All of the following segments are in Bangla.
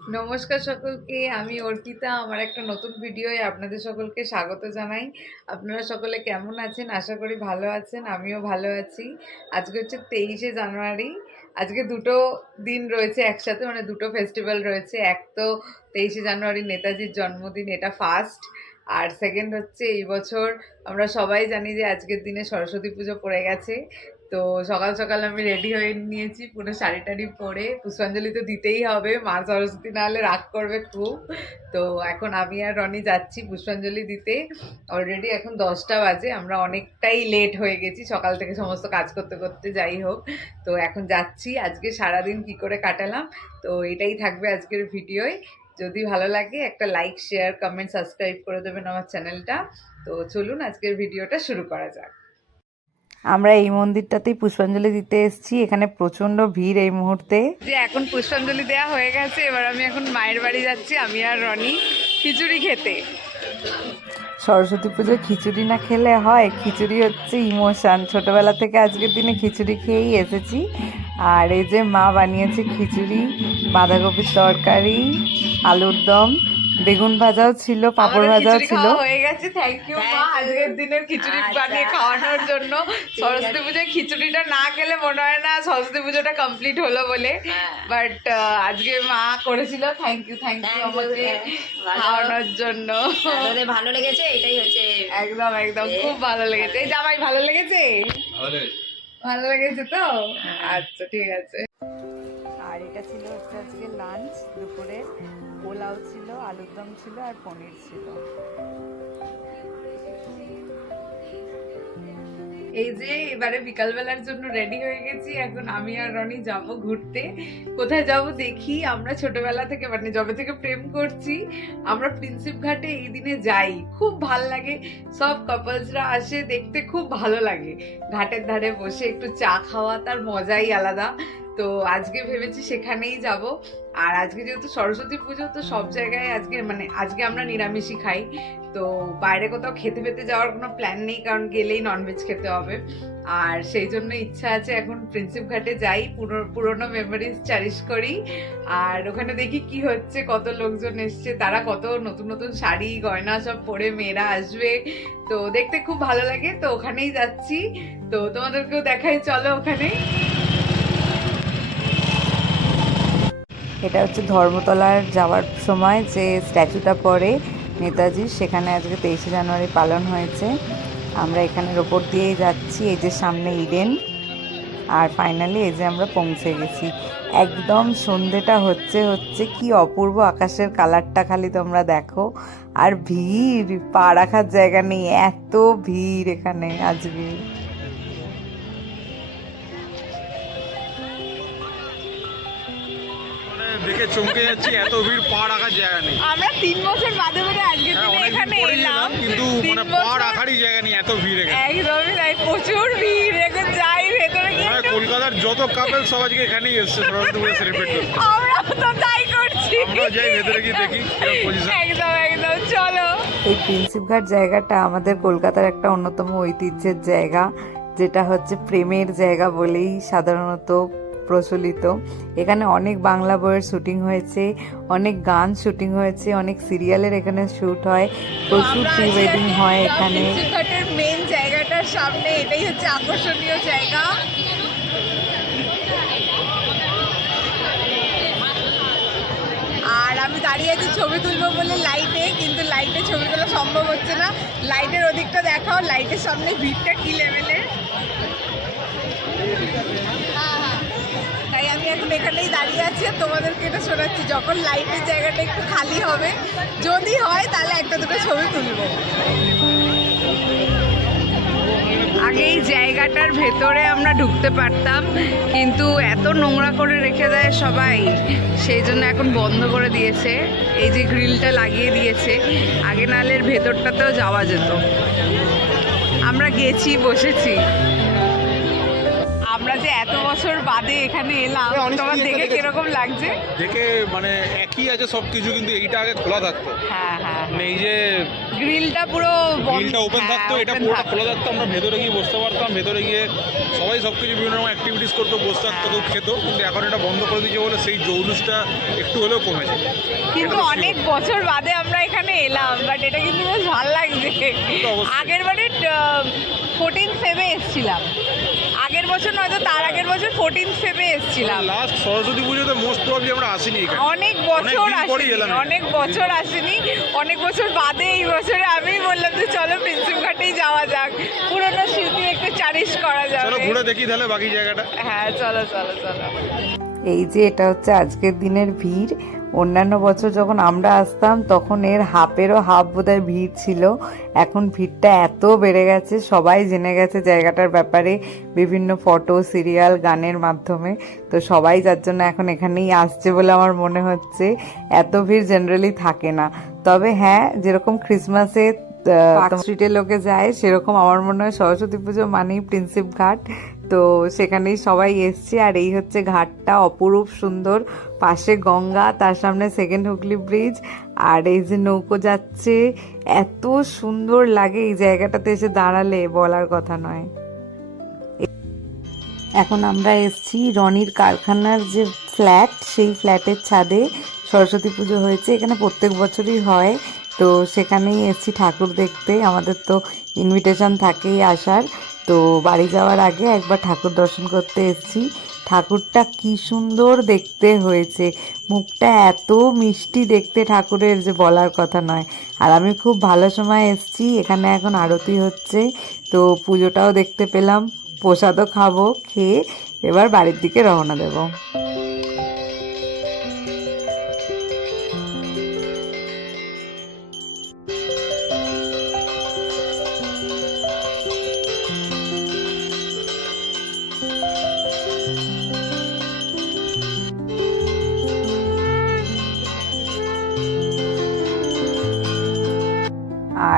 নমস্কার সকলকে, আমি অর্পিতা, আমার একটা নতুন ভিডিওয়ে আপনাদের সকলকে স্বাগত জানাই। আপনারা সকলে কেমন আছেন? আশা করি ভালো আছেন, আমিও ভালো আছি। আজকে হচ্ছে তেইশে জানুয়ারি, আজকে দুটো দিন রয়েছে একসাথে মানে দুটো ফেস্টিভ্যাল রয়েছে। এক তো তেইশে জানুয়ারি নেতাজির জন্মদিন, এটা ফার্স্ট আর সেকেন্ড হচ্ছে এই বছর আমরা সবাই জানি যে আজকের দিনে সরস্বতী পুজো পড়ে গেছে। তো সকাল সকাল আমি রেডি হয়ে নিয়েছি, পুরো শাড়ি টাড়ি পরে। পুষ্পাঞ্জলি তো দিতেই হবে, মা সরস্বতী না হলে রাগ করবে খুব। তো এখন আমি আর রনি যাচ্ছি পুষ্পাঞ্জলি দিতে। অলরেডি এখন দশটা বাজে, আমরা অনেকটাই লেট হয়ে গেছি, সকাল থেকে সমস্ত কাজ করতে করতে যাই হোক। তো এখন যাচ্ছি, আজকে সারাদিন কি করে কাটালাম? তো এটাই থাকবে আজকের ভিডিওয় যদি ভালো লাগে, একটা লাইক শেয়ার কমেন্ট সাবস্ক্রাইব করে দেবেন আমার চ্যানেলটা। তো চলুন আজকের ভিডিওটা শুরু করা যাক। আমরা এই মন্দিরটাতেই পুষ্পাঞ্জলি দিতে এসেছি। এখানে প্রচণ্ড ভিড় এই মুহূর্তে। যে এখন পুষ্পাঞ্জলি দেওয়া হয়ে গেছে এবার আমি এখন মায়ের বাড়ি যাচ্ছি আমি আর রনি খিচুড়ি খেতে। সরস্বতী পুজো খিচুড়ি না খেলে হয় খিচুড়ি হচ্ছে ইমোশান। ছোটবেলা থেকে আজকের দিনে খিচুড়ি খেয়েই এসেছি। আর এই যে মা বানিয়েছে খিচুড়ি বাঁধাকপির তরকারি আলুর দম বেগুন ভাজাও ছিল পাঁপড় ভাজাও ছিল। হয়ে গেছে থ্যাংক ইউ মা। আজকের দিনের খিচুড়ি আচ্ছা। বানিয়ে খাওয়ানোর জন্য। সরস্বতী পুজোয় খিচুড়িটা না খেলে মনে হয় না সরস্বতী পুজোটা কমপ্লিট হলো বলে। হ্যাঁ। বাট আজকে মা করেছিল থ্যাংক ইউ থ্যাংক ইউ আমাকে হ্যাঁ, খাওয়ানোর জন্য। ভালো লেগেছে? এটাই হচ্ছে একদম একদম খুব ভালো লেগেছে। এই জামাই ভালো লেগেছে? ভালো লেগেছে। তো? আচ্ছা ঠিক আছে। আর এটা ছিল হচ্ছে আজকে লাঞ্চ দুপুরে। পোলাও ছিল, আলুর দম ছিল আর পনির ছিল। এই যে এবারে বিকালবেলার জন্য রেডি হয়ে গেছি, এখন আমি আর রনি যাব ঘুরতে। কোথায় যাব দেখি, আমরা ছোটবেলা থেকে মানে যবে থেকে প্রেম করছি, আমরা প্রিন্সিপ ঘাটে এই দিনে যাই। খুব ভালো লাগে, সব কাপলসরা আসে, দেখতে খুব ভালো লাগে। ঘাটের ধারে বসে একটু চা খাওয়া, তার মজাই আলাদা। তো আজকে ভেবেছি সেখানেই যাব। আর আজকে যেহেতু সরস্বতী পুজো, তো সব জায়গায় আজকে মানে আজকে আমরা নিরামিষই খাই। তো বাইরে কোথাও খেতে পেতে যাওয়ার কোনো প্ল্যান নেই, কারণ গেলেই ননভেজ খেতে হবে। আর সেই জন্য ইচ্ছা আছে এখন প্রিন্সিপ ঘাটে যাই পুরনো মেমোরিজ চারিশ করি। আর ওখানে দেখি কি হচ্ছে, কত লোকজন এসছে, তারা কত নতুন নতুন শাড়ি, গয়না সব পরে মেয়েরা আসবে। তো দেখতে খুব ভালো লাগে, তো ওখানেই যাচ্ছি। তো তোমাদেরকেও দেখাই, চলো ওখানেই এটা হচ্ছে ধর্মতলার যাওয়ার সময় যে স্ট্যাচুটা পড়ে নেতাজির সেখানে আজকে তেইশে জানুয়ারি পালন হয়েছে। আমরা এখানের ওপর দিয়েই যাচ্ছি, এই যে সামনে ইডেন। আর ফাইনালি এই যে আমরা পৌঁছে গেছি। একদম সন্ধেটা হচ্ছে হচ্ছে কি অপূর্ব আকাশের কালারটা খালি তোমরা দেখো। আর ভিড়, পা রাখার জায়গা নেই, এত ভিড় এখানে আজকে। দেখে চমকে যাচ্ছি এত ভিড় পা রাখার জায়গা নেই। আমরা তিন বছর বাদে বাদে আজকে হ্যাঁ অনেকদিন এলাম। কিন্তু মানে পা রাখারই জায়গা নেই এত ভিড় এখানে। একদমই তাই প্রচুর ভিড় এখন যাই ভেতরে গিয়ে মানে কলকাতার যত কাপেল সব আজকে এখানেই এসছে সরস্বতী পুজো সেলিব্রেট করতে আমরা তো তাই করছি। আমরা যাই ভেতরে গিয়ে দেখি পজিশন একদম একদম চলো। এই প্রিন্সিপ ঘাট জায়গাটা আমাদের কলকাতার একটা অন্যতম ঐতিহ্যের জায়গা যেটা হচ্ছে প্রেমের জায়গা বলেই সাধারণত প্রচলিত। এখানে অনেক বাংলা বইয়ের শুটিং হয়েছে অনেক গান শুটিং হয়েছে অনেক সিরিয়ালের এখানে শ্যুট হয় প্রচুর প্রি ওয়েডিং হয় এখানে। মেন জায়গাটার সামনে এটাই হচ্ছে আকর্ষণীয় জায়গা। আর আমি দাঁড়িয়ে আছি ছবি তুলবো বলে লাইটে কিন্তু লাইটে ছবি তোলা সম্ভব হচ্ছে না। লাইটের ওদিকটা দেখাও লাইটের সামনে ভিড়টা কি লেভেলের এখন এখানেই দাঁড়িয়ে আছি আর তোমাদেরকে এটা শোনাচ্ছি। যখন লাইটের জায়গাটা একটু খালি হবে, যদি হয় তাহলে একটা দুটো ছবি তুলবো। আগে এই জায়গাটার ভেতরে আমরা ঢুকতে পারতাম, কিন্তু এত নোংরা করে রেখে দেয় সবাই, সেই জন্য এখন বন্ধ করে দিয়েছে। এই যে গ্রিলটা লাগিয়ে দিয়েছে, আগে নাহলে এর ভেতরটাতেও যাওয়া যেত। আমরা গেছি, বসেছি। বাদে এখানে এলাম। হ্যাঁ, তোমার দেখে কীরকম লাগছে? দেখে মানে একই আছে সবকিছু কিন্তু এইটা আগে খোলা থাকতো। হ্যাঁ হ্যাঁ। মানে এই যে গ্রিলটা পুরো গ্রিলটা ওপেন হ্যাঁ, থাকতো এটা পুরোটা খোলা থাকতো আমরা ভেতরে গিয়ে বসতে পারতাম ভেতরে গিয়ে সবাই সব কিছু বিভিন্ন রকম অ্যাক্টিভিটিস করতো বসে থাকতো কেউ খেত কিন্তু এখন এটা বন্ধ করে দিয়েছে বলে সেই জৌলুসটা একটু হলেও কমেছে। কিন্তু অনেক বছর বাদে আমরা এখানে এলাম বাট এটা কিন্তু বেশ ভালো লাগছে। আগের বারে ফোরটিন সেভে এসছিলাম। আগের বছর নয়তো তার আগের বছর ফোরটিন সেভে এসেছিলাম। লাস্ট সরস্বতী পুজোতে মোস্ট প্রবলি আমরা আসিনি অনেক বছর আসেনি অনেক বছর আসেনি অনেক বছর বাদে এই বছরে আমি বললাম যে চলো প্রিন্সিপ ঘাটেই যাওয়া যাক। পুরোনো স্মৃতি একটু চারিশ করা যাবে। চলো ঘুরে দেখি তাহলে বাকি জায়গাটা। হ্যাঁ চলো চলো চলো। এই যে এটা হচ্ছে আজকের দিনের ভিড়। অন্যান্য বছর যখন আমরা আসতাম তখন এর হাফেরও হাফ বোধহয় ভিড় ছিল। এখন ভিড়টা এত বেড়ে গেছে সবাই জেনে গেছে জায়গাটার ব্যাপারে বিভিন্ন ফটো সিরিয়াল গানের মাধ্যমে। তো সবাই যার জন্য এখন এখানেই আসছে বলে আমার মনে হচ্ছে। এত ভিড় জেনারেলি থাকে না। তবে হ্যাঁ যেরকম ক্রিসমাসে স্ট্রিটে লোকে যায় সেরকম আমার মনে হয় সরস্বতী পুজো মানেই প্রিন্সিপ ঘাট। তো সেখানেই সবাই এসছে। আর এই হচ্ছে ঘাটটা অপরূপ সুন্দর। পাশে গঙ্গা, তার সামনে সেকেন্ড হুগলি ব্রিজ আর এই যে নৌকো যাচ্ছে, এত সুন্দর লাগে এই জায়গাটাতে এসে দাঁড়ালে, বলার কথা নয়। এখন আমরা এসছি রনির কারখানার যে ফ্ল্যাট সেই ফ্ল্যাটের ছাদে সরস্বতী পুজো হয়েছে। এখানে প্রত্যেক বছরই হয়। তো সেখানেই এসছি ঠাকুর দেখতে। আমাদের তো ইনভিটেশন থাকেই আসার। তো বাড়ি যাওয়ার আগে একবার ঠাকুর দর্শন করতে এসেছি। ঠাকুরটা কি সুন্দর দেখতে হয়েছে। মুখটা এত মিষ্টি দেখতে ঠাকুরের যে বলার কথা নয়। আর আমি খুব ভালো সময় এসেছি, এখানে এখন আরতি হচ্ছে। তো পুজোটাও দেখতে পেলাম, প্রসাদও খাব, খেয়ে এবার বাড়ির দিকে রওনা দেবো।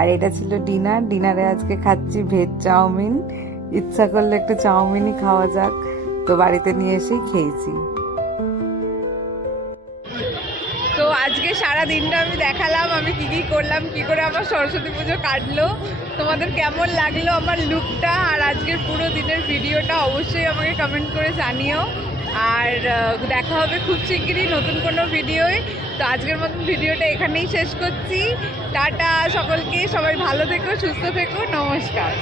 আর এটা ছিল ডিনার। ডিনারে আজকে খাচ্ছি ভেজ চাউমিন। ইচ্ছা করলে একটু চাউমিনই খাওয়া যাক। তো বাড়িতে নিয়ে এসেই খেয়েছি। তো আজকে সারা দিনটা আমি দেখালাম, আমি কি কি করলাম, কি করে আমার সরস্বতী পুজো কাটলো। তোমাদের কেমন লাগল আমার লুকটা আর আজকের পুরো দিনের ভিডিওটা অবশ্যই আমাকে কমেন্ট করে জানিও। আর দেখা হবে খুব শিগগিরই নতুন কোনো ভিডিওয়। তো আজকের মতন ভিডিওটা এখানেই শেষ করছি। টাটা সকলকে, সবাই ভালো থেকো, সুস্থ থেকো, নমস্কার।